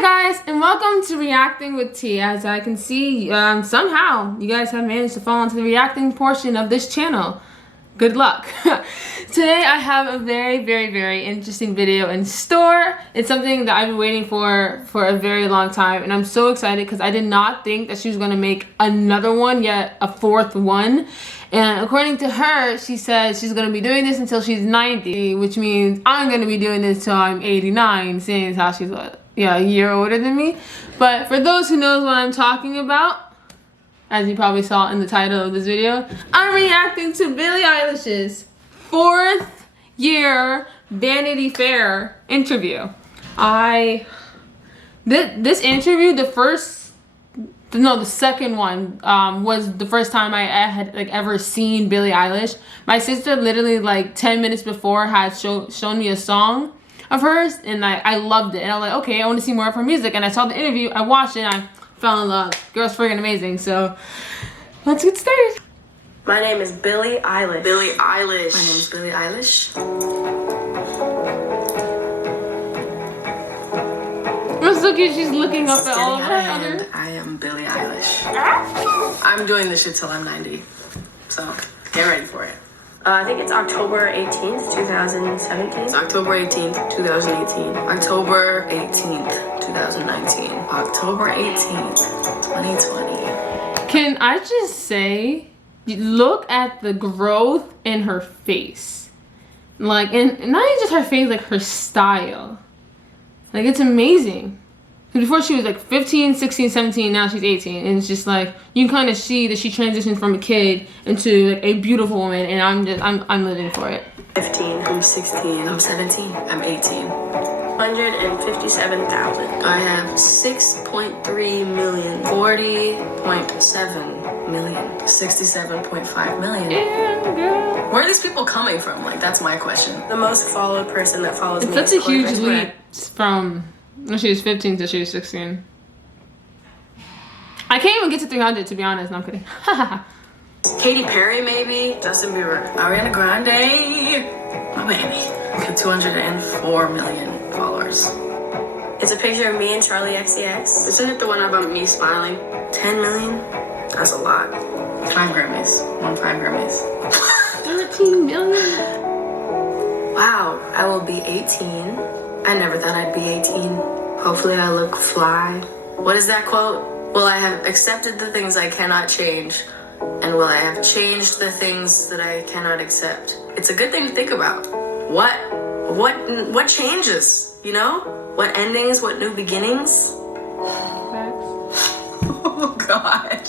Hi guys, and welcome to Reacting with T. As I can see, somehow you guys have managed to fall into the reacting portion of this channel. Good luck. Today I have a very interesting video in store. It's something that I've been waiting for a very long time, and I'm so excited because I did not think that she was going to make another one, yet a fourth one. And according to her, she says she's going to be doing this until she's 90, which means I'm going to be doing this till I'm 89, seeing as how she's what? Yeah, a year older than me. But for those who knows what I'm talking about, as you probably saw in the title of this video, I'm reacting to Billie Eilish's 4th year Vanity Fair interview. This interview, the second one was the first time I had ever seen Billie Eilish. My sister literally 10 minutes before had shown me a song of hers, and I loved it, and I was like, okay, I want to see more of her music. And I saw the interview, I watched it, and I fell in love. Girl's freaking amazing. So let's get started. My name is Billie Eilish. Billie Eilish. My name is Billie Eilish. It's so cute. She's looking up at all of her other. I am Billie Eilish. I'm doing this shit till I'm 90. So get ready for it. I think it's October 18th, 2017. It's October 18th, 2018. October 18th, 2019. October 18th, 2020. Can I just say, look at the growth in her face. And not even just her face, her style. It's amazing. Before she was 15, 16, 17, now she's 18. And it's just you can kind of see that she transitioned from a kid into a beautiful woman, and I'm living for it. 15, I'm 16, I'm 17, I'm 18. 157,000. I have 6.3 million, 40.7 million, 67.5 million. Yeah, girl. Where are these people coming from? That's my question. The most followed person that follows me. It's such a huge leap from when she was 15 to she was 16. I can't even get to 300, to be honest. No, I'm kidding. Katy Perry, maybe. Justin Bieber. Ariana Grande. My baby. 204 million followers. It's a picture of me and Charlie XCX. Isn't it the one about me smiling? 10 million? That's a lot. 5 Grammys. 5 Grammys. 13 million. Wow, I will be 18. I never thought I'd be 18. Hopefully I look fly. What is that quote? Will I have accepted the things I cannot change? And will I have changed the things that I cannot accept? It's a good thing to think about. What changes, you know? What endings, what new beginnings? Oh God,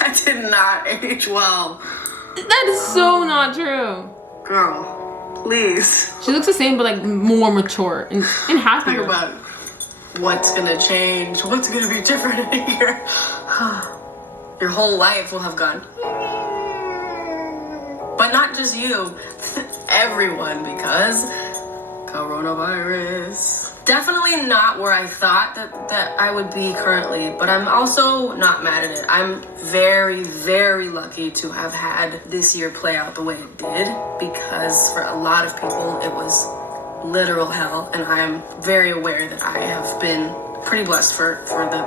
I did not age well. That is so not true. Girl, please. She looks the same, but more mature and happier. Think about what's gonna change, what's gonna be different in a year. Your whole life will have gone. But not just you, everyone, because coronavirus. Definitely not where I thought that I would be currently, but I'm also not mad at it. I'm very lucky to have had this year play out the way it did, because for a lot of people it was literal hell, and I'm very aware that I have been pretty blessed for the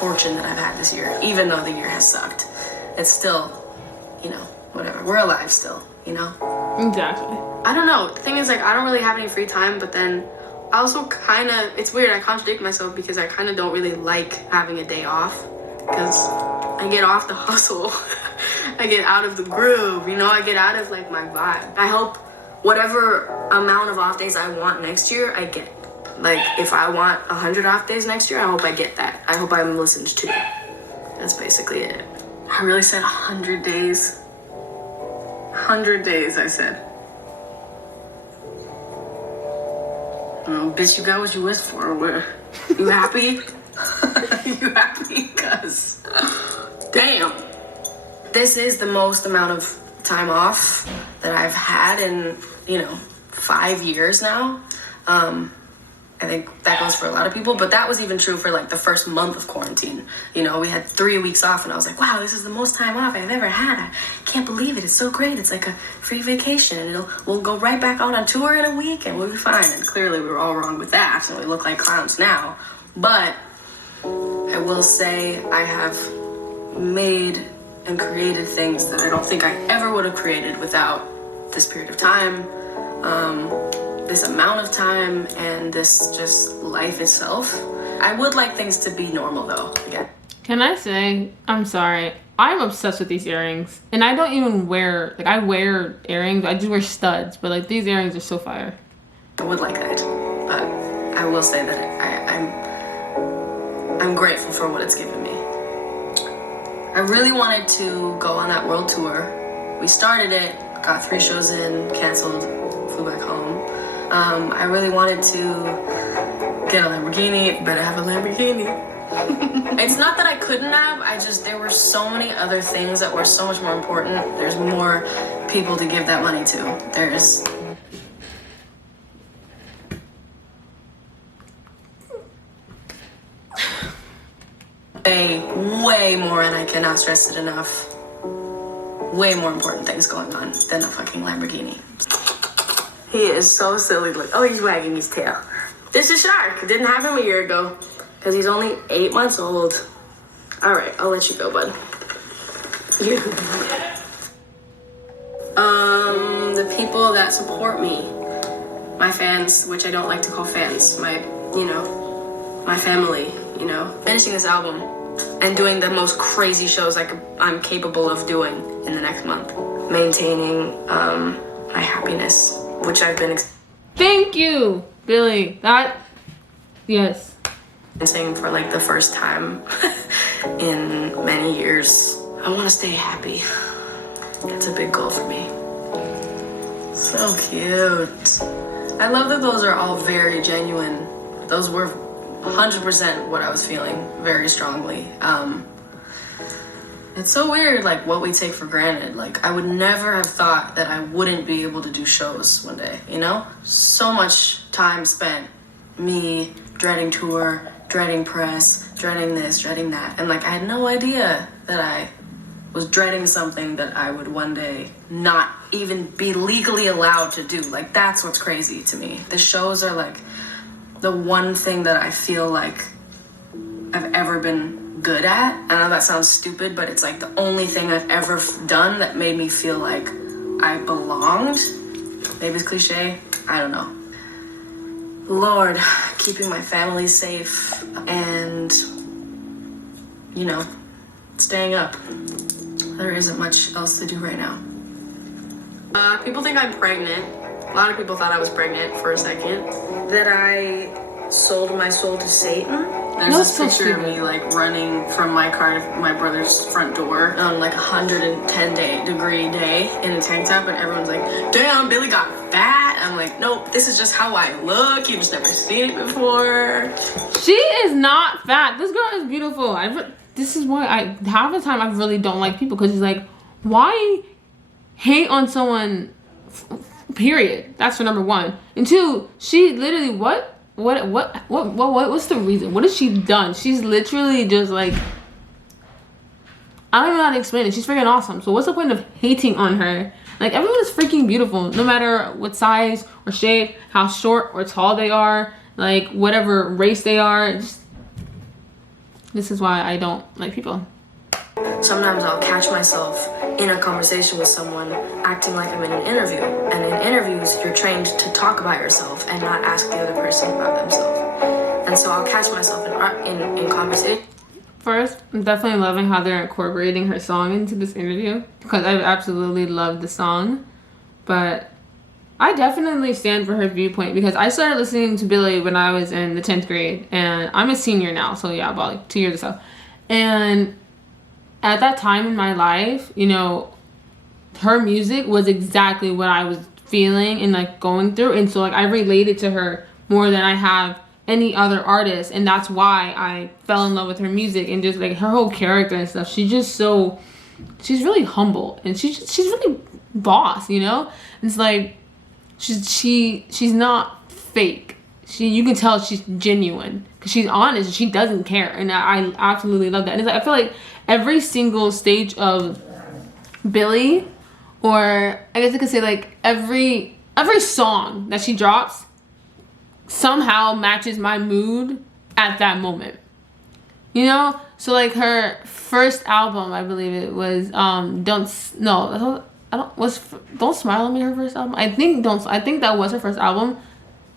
fortune that I've had this year. Even though the year has sucked, it's still, whatever. We're alive still, Exactly. I don't know. The thing is, I don't really have any free time, but then I also it's weird, I contradict myself because I kind of don't really like having a day off, because I get off the hustle. I get out of the groove, I get out of my vibe. I hope whatever amount of off days I want next year, I get. If I want 100 off days next year, I hope I get that. I hope I'm listened to. That's basically it. I really said 100 days. 100 days, I said. Oh, bitch, you got what you wished for. You happy? You happy? Cause damn. This is the most amount of time off that I've had in, 5 years now. I think that goes for a lot of people, but that was even true for the first month of quarantine. We had 3 weeks off, and I was like, wow, this is the most time off I've ever had. I can't believe it. It's so great. It's like a free vacation, and we'll go right back out on tour in a week, and we'll be fine. And clearly we were all wrong with that, and we look like clowns now. But I will say I have made and created things that I don't think I ever would have created without this period of time, this amount of time, and this just life itself. I would like things to be normal though, again. Can I say, I'm sorry, I'm obsessed with these earrings. And I don't even wear, like I wear earrings, I just wear studs, but like these earrings are so fire. I would like that, but I will say that I'm grateful for what it's given me. I really wanted to go on that world tour. We started it, got 3 shows in, canceled, flew back home. I really wanted to get a Lamborghini. Better have a Lamborghini. It's not that I couldn't have, there were so many other things that were so much more important. There's more people to give that money to. There's way more, and I cannot stress it enough, way more important things going on than a fucking Lamborghini. He is so silly. Like, oh, he's wagging his tail. This is Shark. It didn't happen a year ago because he's only 8 months old. All right, I'll let you go, bud. The people that support me, my fans, which I don't like to call fans, my family, finishing this album and doing the most crazy shows I'm capable of doing in the next month, maintaining my happiness, which I've been Thank you, Billie. Yes. Saying for like the first time in many years. I want to stay happy. That's a big goal for me. So cute. I love that those are all very genuine. Those were 100% what I was feeling very strongly. It's so weird, like, what we take for granted. Like, I would never have thought that I wouldn't be able to do shows one day, So much time spent, me dreading tour, dreading press, dreading this, dreading that. And, like, I had no idea that I was dreading something that I would one day not even be legally allowed to do. Like, that's what's crazy to me. The shows are, like, the one thing that I feel like I've ever been good at. I know that sounds stupid, but it's like the only thing I've ever done that made me feel like I belonged. Maybe it's cliche, I don't know. Lord, keeping my family safe and, staying up. There isn't much else to do right now. People think I'm pregnant. A lot of people thought I was pregnant for a second. That I sold my soul to Satan. There's this picture of me like running from my car to my brother's front door on like 110-degree day in a tank top, and everyone's like, damn, Billie got fat. I'm like, nope, this is just how I look. You've just never seen it before. She is not fat. This girl is beautiful. This is why half the time I really don't like people, because it's like, why hate on someone, period. That's for number one. And two, she literally, what's the reason? What has she done? She's literally just like, I don't even know how to explain it. She's freaking awesome. So what's the point of hating on her? Like, everyone is freaking beautiful, no matter what size or shape, how short or tall they are, like whatever race they are. This is why I don't like people. Sometimes I'll catch myself in a conversation with someone acting like I'm in an interview. And in interviews, you're trained to talk about yourself and not ask the other person about themselves. And so I'll catch myself in conversation. First, I'm definitely loving how they're incorporating her song into this interview, because I absolutely love the song. But I definitely stand for her viewpoint, because I started listening to Billie when I was in the 10th grade, and I'm a senior now, so yeah, about like 2 years or so. And at that time in my life, her music was exactly what I was feeling and like going through, and so like I related to her more than I have any other artist, and that's why I fell in love with her music and just like her whole character and stuff. She's really humble, and she's really boss, It's like she's not fake. You can tell she's genuine because she's honest and she doesn't care, and I absolutely love that. And it's like, I feel like every single stage of Billie, or I guess I could say like every song that she drops somehow matches my mood at that moment. You know? So like her first album, I believe it was Don't Smile at Me her first album? I think that was her first album.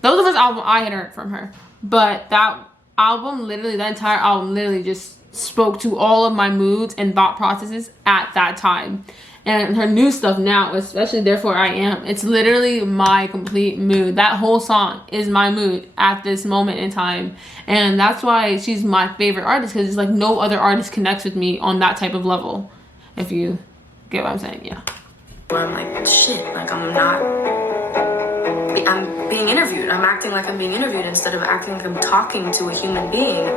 That was the first album I had heard from her. But that entire album literally just spoke to all of my moods and thought processes at that time. And her new stuff now, especially Therefore I Am, it's literally my complete mood. That whole song is my mood at this moment in time. And that's why she's my favorite artist, because it's like no other artist connects with me on that type of level. If you get what I'm saying, yeah. Where I'm like, shit, like I'm being interviewed. I'm acting like I'm being interviewed instead of acting like I'm talking to a human being.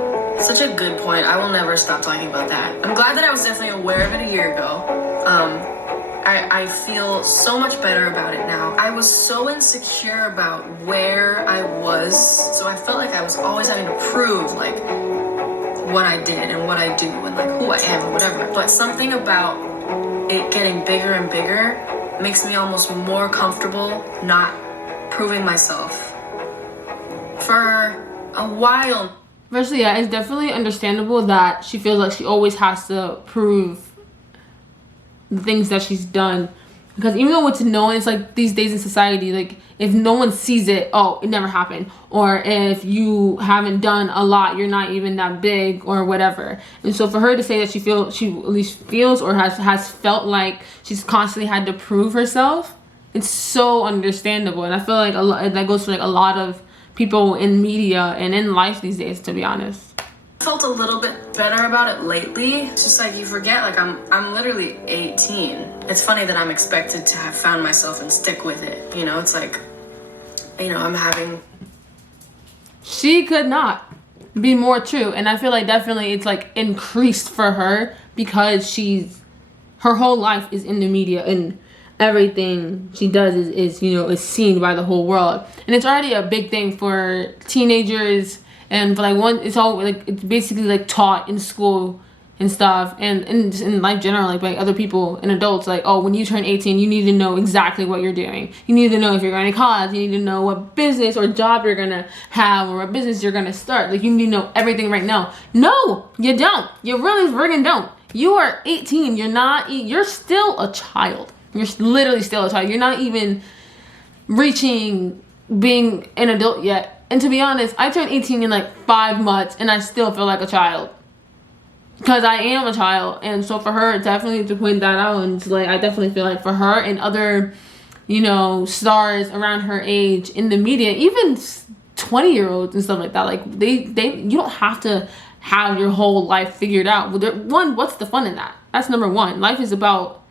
Such a good point. I will never stop talking about that. I'm glad that I was definitely aware of it a year ago. I feel so much better about it now. I was so insecure about where I was, so I felt like I was always having to prove like what I did and what I do and like who I am or whatever. But something about it getting bigger and bigger makes me almost more comfortable not proving myself for a while. Firstly, yeah, it's definitely understandable that she feels like she always has to prove the things that she's done, because even though it's known, it's like these days in society, like if no one sees it, oh, it never happened, or if you haven't done a lot, you're not even that big or whatever. And so for her to say that she at least feels or has felt like she's constantly had to prove herself, it's so understandable. And I feel like that goes for like a lot of people in media and in life these days, to be honest. I felt a little bit better about it lately. It's just like you forget, like I'm literally 18. It's funny that I'm expected to have found myself and stick with it. You know, it's like, you know, I'm having. She could not be more true. And I feel like definitely it's like increased for her because her whole life is in the media and everything she does is seen by the whole world. And it's already a big thing for teenagers. And for like it's basically like taught in school and stuff, and just in life general, like by other people and adults, like, oh, when you turn 18, you need to know exactly what you're doing. You need to know if you're going to college. You need to know what business or job you're gonna have or what business you're gonna start. Like you need to know everything right now. No, you don't. You really friggin' don't. You are 18. You're still a child. You're literally still a child. You're not even reaching being an adult yet. And to be honest, I turned 18 in like 5 months and I still feel like a child. Because I am a child. And so for her, definitely to point that out, and it's like I definitely feel like for her and other, stars around her age in the media, even 20-year-olds and stuff like that, like you don't have to have your whole life figured out. One, what's the fun in that? That's number one. Life is about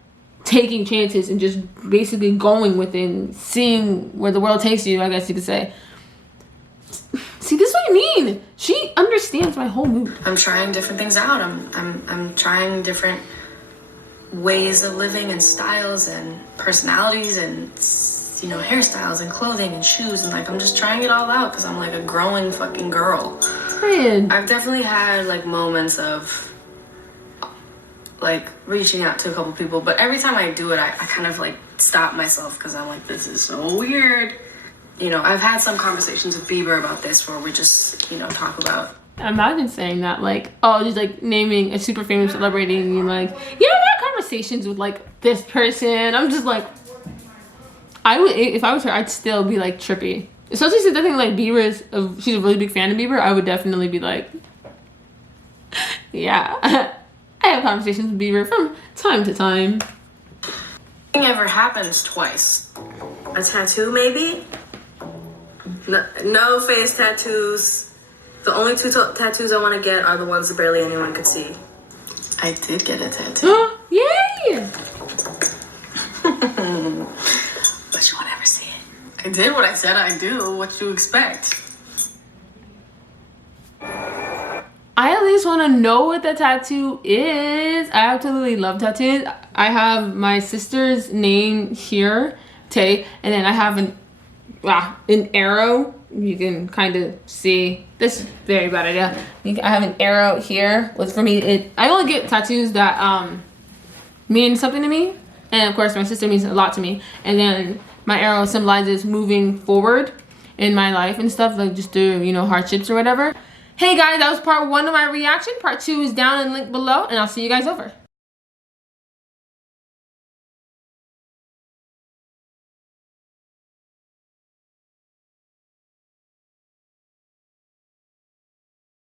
taking chances and just basically going within, seeing where the world takes you, I guess you could say. See, this is what I mean. She understands my whole mood. I'm trying different things out. I'm trying different ways of living and styles and personalities and hairstyles and clothing and shoes, and like I'm just trying it all out because I'm like a growing fucking girl. Period. I've definitely had like moments of like reaching out to a couple people, but every time I do it, I kind of like stop myself because I'm like, this is so weird. I've had some conversations with Bieber about this where we just, talk about. Imagine saying that, like, just like naming a super famous celebrity and you're like, I've had conversations with like this person. I'm just like, if I was her, I'd still be like trippy. Especially since I think like she's a really big fan of Bieber, I would definitely be like, yeah, I have conversations with Bieber from time to time. Nothing ever happens twice. A tattoo, maybe? No face tattoos. The only two tattoos I want to get are the ones that barely anyone could see. I did get a tattoo. Yay! But you won't ever see it. I did what I said I'd do. What you expect? I at least want to know what the tattoo is. I absolutely love tattoos. I have my sister's name here, Tay, and then I have an arrow. You can kind of see. This is a very bad idea. I have an arrow here. For me, I only get tattoos that mean something to me, and of course my sister means a lot to me. And then my arrow symbolizes moving forward in my life and stuff, like just through hardships or whatever. Hey guys, that was part 1 of my reaction. Part 2 is down and linked below, and I'll see you guys over.